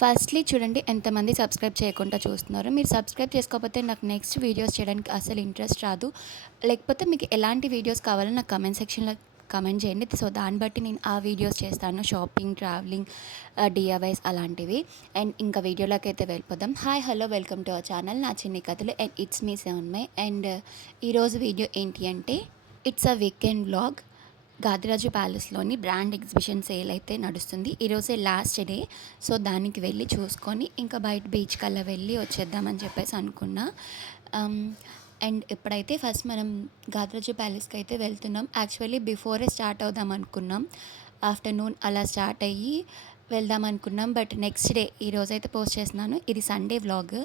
Firstly చూడండి ఎంతమంది subscribe చేయకుండా చూస్తున్నారో. మీరు సబ్స్క్రైబ్ చేసుకోకపోతే నాకు నెక్స్ట్ వీడియోస్ చేయడానికి అస్సలు ఇంట్రెస్ట్ రాదు. లేకపోతే మీకు ఎలాంటి వీడియోస్ కావాలో నాకు కామెంట్ సెక్షన్‌లో కామెంట్ చేయండి. సో, దాన్ని బట్టి నేను ఆ వీడియోస్ చేస్తాను. షాపింగ్, ట్రావెలింగ్, డీఐవైస్ అలాంటివి. అండ్ ఇంకా వీడియోలోకైతే వెళ్ళిపోదాం. Hi, hello, welcome to our channel నా చిన్ని కథలు and it's me seven and ఈరోజు వీడియో ఏంటి అంటే it's a weekend vlog. Gadiraju ప్యాలెస్లోని బ్రాండ్ ఎగ్జిబిషన్ సేల్ అయితే నడుస్తుంది. ఈరోజే లాస్ట్ డే. సో దానికి వెళ్ళి చూసుకొని ఇంకా బయట బీచ్ కల్లా వెళ్ళి వచ్చేద్దామని చెప్పేసి అనుకున్నా. అండ్ ఇప్పుడైతే ఫస్ట్ మనం గాదిరాజు ప్యాలెస్కి అయితే వెళ్తున్నాం. యాక్చువల్లీ బిఫోరే స్టార్ట్ అవుదాం అనుకున్నాం. ఆఫ్టర్నూన్ అలా స్టార్ట్ అయ్యి వెళ్దాం అనుకున్నాం. బట్ నెక్స్ట్ డే ఈరోజైతే పోస్ట్ చేస్తున్నాను. ఇది సండే వ్లాగ్.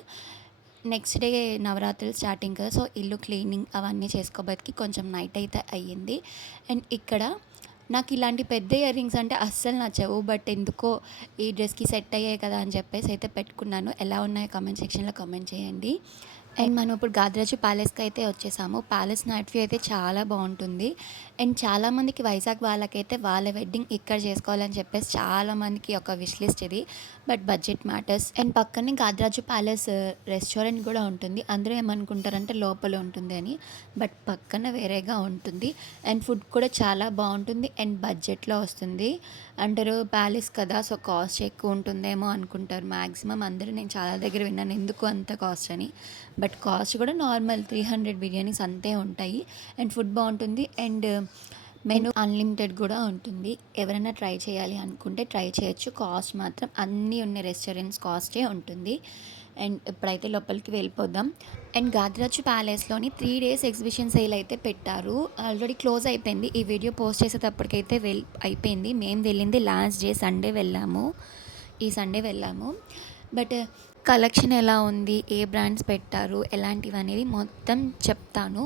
నెక్స్ట్ డే నవరాత్రులు స్టార్టింగ్ కదా. సో ఇల్లు క్లీనింగ్ అవన్నీ చేసుకోబోతికి కొంచెం నైట్ అయితే అయ్యింది. అండ్ ఇక్కడ నాకు ఇలాంటి పెద్ద ఇయర్ రింగ్స్ అంటే అస్సలు నచ్చవు. బట్ ఎందుకో ఈ డ్రెస్కి సెట్ అయ్యాయి కదా అని చెప్పేసి అయితే పెట్టుకున్నాను. ఎలా ఉన్నాయో కామెంట్ సెక్షన్లో కామెంట్ చేయండి. అండ్ మనం ఇప్పుడు గాదిరాజు ప్యాలెస్కి అయితే వచ్చేసాము. ప్యాలెస్ నైట్ వ్యూ అయితే చాలా బాగుంటుంది. అండ్ చాలామందికి వైజాగ్ వాళ్ళకైతే వాళ్ళ వెడ్డింగ్ ఇక్కడ చేసుకోవాలని చెప్పేసి చాలామందికి ఒక విష్ లిస్ట్ ఇది. But budget matters. అండ్ పక్కనే గాదిరాజు ప్యాలెస్ రెస్టారెంట్ కూడా ఉంటుంది. అందరూ ఏమనుకుంటారంటే లోపల ఉంటుంది అని, బట్ పక్కన వేరేగా ఉంటుంది. అండ్ ఫుడ్ కూడా చాలా బాగుంటుంది అండ్ బడ్జెట్లో వస్తుంది. అంటారు ప్యాలెస్ కదా, సో కాస్ట్ ఎక్కువ ఉంటుందేమో అనుకుంటారు మ్యాక్సిమం అందరూ. నేను చాలా దగ్గర విన్నాను ఎందుకు అంత కాస్ట్ అని. బట్ కాస్ట్ కూడా నార్మల్ 300 బిర్యానీస్ అంతే ఉంటాయి. అండ్ ఫుడ్ బాగుంటుంది. అండ్ మెనూ అన్లిమిటెడ్ కూడా ఉంటుంది. ఎవరైనా ట్రై చేయాలి అనుకుంటే ట్రై చేయొచ్చు. కాస్ట్ మాత్రం అన్నీ ఉన్న రెస్టారెంట్స్ కాస్టే ఉంటుంది. అండ్ ఇప్పుడైతే లోపలికి వెళ్ళిపోదాం. అండ్ గాదిరాజు ప్యాలెస్లోని 3 days ఎగ్జిబిషన్ సేల్ అయితే పెట్టారు. ఆల్రెడీ క్లోజ్ అయిపోయింది. ఈ వీడియో పోస్ట్ చేసేటప్పటికైతే అయిపోయింది. మేము వెళ్ళింది లాస్ట్ డే సండే వెళ్ళాము. ఈ సండే వెళ్ళాము. బట్ కలెక్షన్ ఎలా ఉంది, ఏ బ్రాండ్స్ పెట్టారు, ఎలాంటివి అనేది మొత్తం చెప్తాను.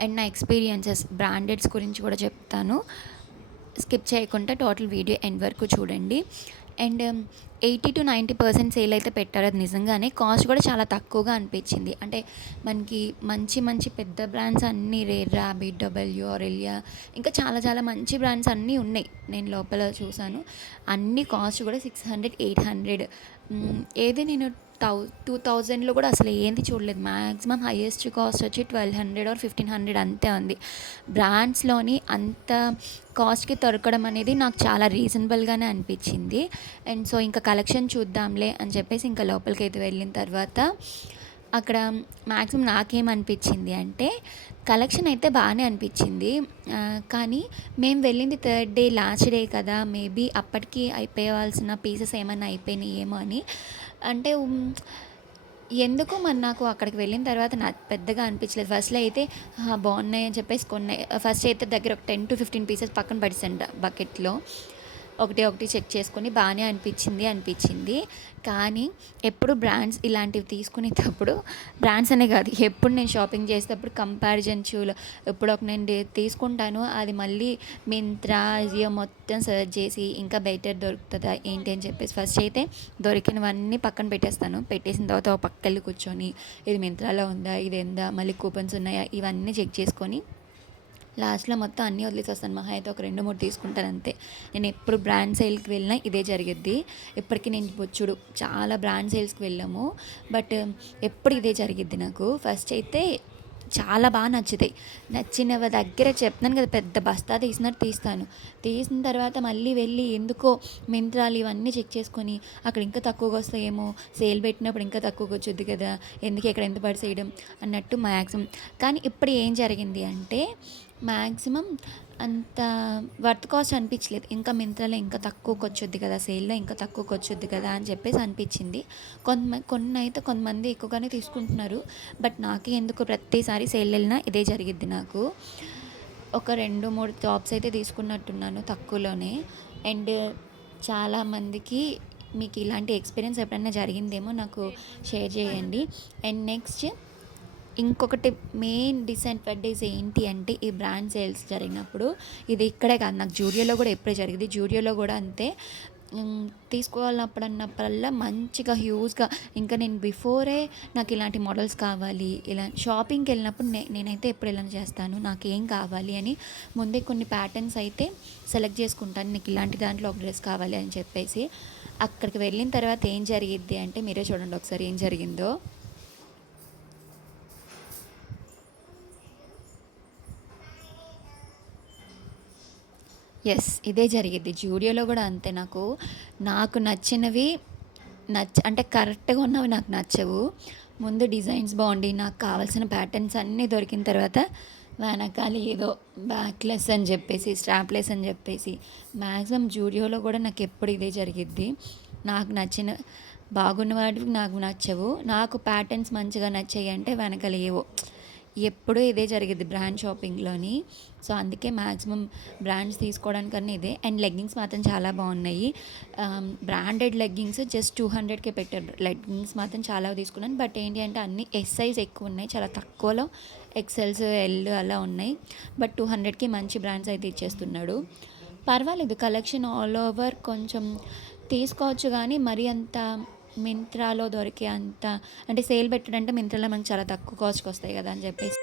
అండ్ నా ఎక్స్పీరియన్సెస్ బ్రాండెడ్స్ గురించి కూడా చెప్తాను. స్కిప్ చేయకుండా టోటల్ వీడియో ఎండ్ వరకు చూడండి. అండ్ 80-90% సేల్ అయితే పెట్టారు. అది నిజంగానే. కాస్ట్ కూడా చాలా తక్కువగా అనిపించింది. అంటే మనకి మంచి మంచి పెద్ద బ్రాండ్స్ అన్నీ ర్యాబిట్, డబ్ల్యూ, ఆరెలియా, ఇంకా చాలా చాలా మంచి బ్రాండ్స్ అన్నీ ఉన్నాయి. నేను లోపల చూసాను. అన్ని కాస్ట్ కూడా 600-800. ఏది నేను 2000లో కూడా అసలు ఏంది చూడలేదు. మ్యాక్సిమం హైయెస్ట్ కాస్ట్ వచ్చి 1200 ఆర్ 1500 అంతే ఉంది. బ్రాండ్స్లోని అంత కాస్ట్కి దొరకడం అనేది నాకు చాలా రీజనబుల్గానే అనిపించింది. అండ్ సో ఇంకా కలెక్షన్ చూద్దాంలే అని చెప్పేసి ఇంకా లోపలికి అయితే వెళ్ళిన తర్వాత అక్కడ మ్యాక్సిమం నాకేమనిపించింది అంటే కలెక్షన్ అయితే బాగానే అనిపించింది. కానీ మేము వెళ్ళింది 3rd డే లాస్ట్ డే కదా, మేబీ అప్పటికి అయిపోవాల్సిన పీసెస్ ఏమైనా అయిపోయినాయి ఏమో అని. అంటే ఎందుకో మరి నాకు అక్కడికి వెళ్ళిన తర్వాత నాకు పెద్దగా అనిపించలేదు. ఫస్ట్లో అయితే బాగున్నాయి అని చెప్పేసి కొన్నాయి. ఫస్ట్ అయితే దగ్గర ఒక 10-15 పీసెస్ పక్కన పడేసాను బకెట్లో. ఒకటి చెక్ చేసుకొని బాగానే అనిపించింది. కానీ ఎప్పుడు బ్రాండ్స్ ఇలాంటివి తీసుకునేటప్పుడు, బ్రాండ్స్ అనే కాదు, ఎప్పుడు నేను షాపింగ్ చేసేటప్పుడు కంపారిజన్ ఎప్పుడు ఒక నేను తీసుకుంటాను. అది మళ్ళీ మింత్రా, జియో మొత్తం సెర్చ్ చేసి ఇంకా బెటర్ దొరుకుతుందా ఏంటి అని చెప్పేసి ఫస్ట్ అయితే దొరికినవన్నీ పక్కన పెట్టేస్తాను. పెట్టేసిన తర్వాత ఒక పక్కకి కూర్చొని ఇది మింత్రాలో ఉందా, ఇది ఎందా, మళ్ళీ కూపన్స్ ఉన్నాయా, ఇవన్నీ చెక్ చేసుకొని లాస్ట్లో మొత్తం అన్నీ వదిలేసి వస్తాను. మహా అయితే ఒక 2-3 తీసుకుంటాను అంతే. నేను ఎప్పుడు బ్రాండ్ సేల్కి వెళ్ళినా ఇదే జరిగిద్ది. ఇప్పటికీ నేను బొచ్చుడు చాలా బ్రాండ్ సేల్స్కి వెళ్ళాము. బట్ ఎప్పుడు ఇదే జరిగిద్ది నాకు. ఫస్ట్ అయితే చాలా బాగా నచ్చుతాయి. నచ్చిన దగ్గర చెప్తున్నాను కదా, పెద్ద బస్తా తీసిన తర్వాత మళ్ళీ వెళ్ళి ఎందుకో మింత్రాలు ఇవన్నీ చెక్ చేసుకొని అక్కడ ఇంకా తక్కువగా వస్తాయేమో, సేల్ పెట్టినప్పుడు ఇంకా తక్కువగా వచ్చుద్ది కదా, ఎందుకు ఇక్కడ ఎంత పడిసేయడం అన్నట్టు మ్యాక్సిమం. కానీ ఇప్పుడు ఏం జరిగింది అంటే మ్యాక్సిమం అంత వర్త్ కాస్ట్ అనిపించలేదు. ఇంకా మింత్రాలో ఇంకా తక్కువకి వచ్చుద్ది కదా, సేల్లో ఇంకా తక్కువకి వచ్చుద్ది కదా అని చెప్పేసి అనిపించింది. కొన్ని అయితే కొంతమంది ఎక్కువగానే తీసుకుంటున్నారు. బట్ నాకే ఎందుకు ప్రతిసారి సేల్ వెళ్ళినా ఇదే జరిగిద్ది నాకు. ఒక 2-3 టాప్స్ అయితే తీసుకున్నట్టున్నాను తక్కువలోనే. అండ్ చాలామందికి మీకు ఇలాంటి ఎక్స్పీరియన్స్ ఎప్పుడైనా జరిగిందేమో నాకు షేర్ చేయండి. అండ్ నెక్స్ట్ ఇంకొకటి మెయిన్ డిసడ్వాంటేజ్ ఏంటి అంటే ఈ బ్రాండ్ సేల్స్ జరిగినప్పుడు, ఇది ఇక్కడే కాదు, నాకు జూడియోలో కూడా ఎప్పుడే జరిగింది. జూడియోలో కూడా అంతే. తీసుకోవాలన్నప్పుడల్లా మంచిగా హ్యూజ్గా, ఇంకా నేను బిఫోరే నాకు ఇలాంటి మోడల్స్ కావాలి, ఇలా షాపింగ్కి వెళ్ళినప్పుడు నేనైతే ఎప్పుడు ఇలా చేస్తాను, నాకు ఏం కావాలి అని ముందే కొన్ని ప్యాటర్న్స్ అయితే సెలెక్ట్ చేసుకుంటాను. నీకు ఇలాంటి దాంట్లో ఒక డ్రెస్ కావాలి అని చెప్పేసి. అక్కడికి వెళ్ళిన తర్వాత ఏం జరిగిద్ది అంటే మీరే చూడండి ఒకసారి ఏం జరిగిందో. యెస్. ఇదే జరిగిద్ది. జూడియోలో గూడా అంతే. నాకు నచ్చినవి అంటే కరెక్ట్‌గా ఉన్నవి నాకు నచ్చవు. ముందు డిజైన్స్ బాగుండి, నాకు కావాల్సిన ప్యాటర్న్స్ అన్నీ దొరికిన తర్వాత వెనకాల ఏదో బ్యాక్‌లెస్ అని జెప్పేసి, స్ట్రాప్‌లెస్ అని జెప్పేసి మ్యాక్సిమం జూడియోలో గూడా నాకెప్పుడు ఇదే జరిగిద్ది. నాకు నచ్చిన బాగున్న వాటివి నాకు నచ్చవు. నాకు ప్యాటర్న్స్ మంచిగా నచ్చాయి అంటే వెనకాల ఏవో ఎప్పుడూ ఇదే జరిగిద్ది బ్రాండ్ షాపింగ్‌లోని. సో, అందుకే మ్యాక్సిమం బ్రాండ్స్ తీసుకోవడానికన్నా ఇదే. అండ్ లెగ్గింగ్స్ మాత్రం చాలా బాగున్నాయి. బ్రాండెడ్ లెగ్గింగ్స్ జస్ట్ 200కే పెట్టారు. లెగ్గింగ్స్ మాత్రం చాలా తీసుకున్నాను. బట్ ఏంటి అంటే అన్నీ ఎస్ సైజ్ ఎక్కువ ఉన్నాయి. చాలా తక్కువలో ఎక్సెల్స్, ఎల్ అలా ఉన్నాయి. బట్ 200కి మంచి బ్రాండ్స్ అయితే ఇచ్చేస్తున్నాడు. పర్వాలేదు కలెక్షన్ ఆల్ ఓవర్ కొంచెం తీసుకోవచ్చు కానీ మరీ అంత మింత్రాలో దొరికే అంత అంటే సేల్ పెట్టాడంటే మింత్రాలో మనకు చాలా తక్కువ కాస్ట్కి వస్తాయి కదా అని చెప్పేసి.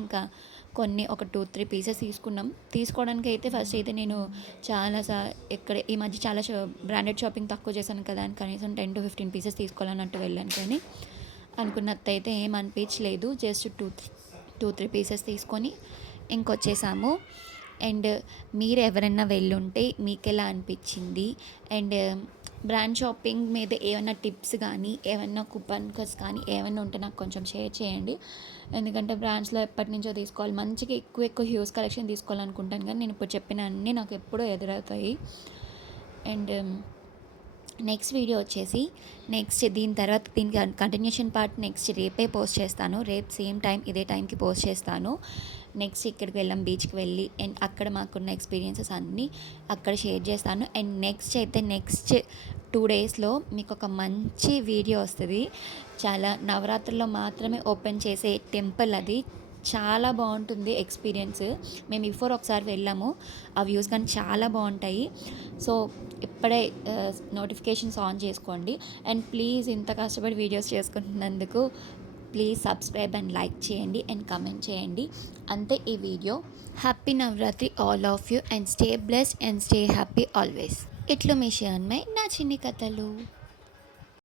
ఇంకా కొన్ని ఒక 2-3 పీసెస్ తీసుకోవడానికి అయితే ఫస్ట్ అయితే నేను ఇక్కడ ఈ మధ్య చాలా బ్రాండెడ్ షాపింగ్ తక్కువ చేశాను కదా అని కనీసం 10-15 పీసెస్ తీసుకోవాలన్నట్టు వెళ్ళాను కానీ అనుకున్నట్టయితే ఏం అనిపించలేదు. జస్ట్ 2-3 పీసెస్ తీసుకొని ఇంకొచ్చేసాము. అండ్ మీరు ఎవరైనా వెళ్ళుంటే మీకు ఎలా అనిపించింది? అండ్ బ్రాండ్ షాపింగ్ మీద ఏమైనా టిప్స్ కానీ ఏమైనా కూపన్ కోడ్స్ కానీ ఏమైనా ఉంటే నాకు కొంచెం షేర్ చేయండి. ఎందుకంటే బ్రాండ్స్లో ఎప్పటి నుంచో తీసుకోవాలి మంచిగా ఎక్కువ హ్యూజ్ కలెక్షన్ తీసుకోవాలనుకుంటాను కానీ నేను ఇప్పుడు చెప్పిన అన్నీ నాకు ఎప్పుడూ ఎదురవుతాయి. అండ్ నెక్స్ట్ వీడియో వచ్చేసి దీని తర్వాత దీనికి కంటిన్యూషన్ పార్ట్ నెక్స్ట్ రేపే పోస్ట్ చేస్తాను. రేపు సేమ్ టైం ఇదే టైంకి పోస్ట్ చేస్తాను. నెక్స్ట్ ఇక్కడికి వెళ్ళాం బీచ్కి వెళ్ళి అండ్ అక్కడ మాకున్న ఎక్స్పీరియన్సెస్ అన్నీ అక్కడ షేర్ చేస్తాను. అండ్ నెక్స్ట్ 2 డేస్లో మీకు ఒక మంచి వీడియో వస్తుంది. చాలా నవరాత్రుల్లో మాత్రమే ఓపెన్ చేసే టెంపుల్ అది. చాలా బాగుంటుంది ఎక్స్పీరియన్స్. మేము బిఫోర్ ఒకసారి వెళ్ళాము. ఆ వ్యూస్ కానీ చాలా బాగుంటాయి. సో ఇప్పుడే నోటిఫికేషన్స్ ఆన్ చేసుకోండి. అండ్ ప్లీజ్ ఇంత కష్టపడి వీడియోస్ చేసుకుంటున్నందుకు ప్లీజ్ సబ్స్క్రైబ్ అండ్ లైక్ చేయండి అండ్ కమెంట్ చేయండి. అంతే ఈ video. Happy Navratri all of you and stay blessed and stay happy always. ఇట్లు మీ షాన్మై నా చిన్ని కథలు.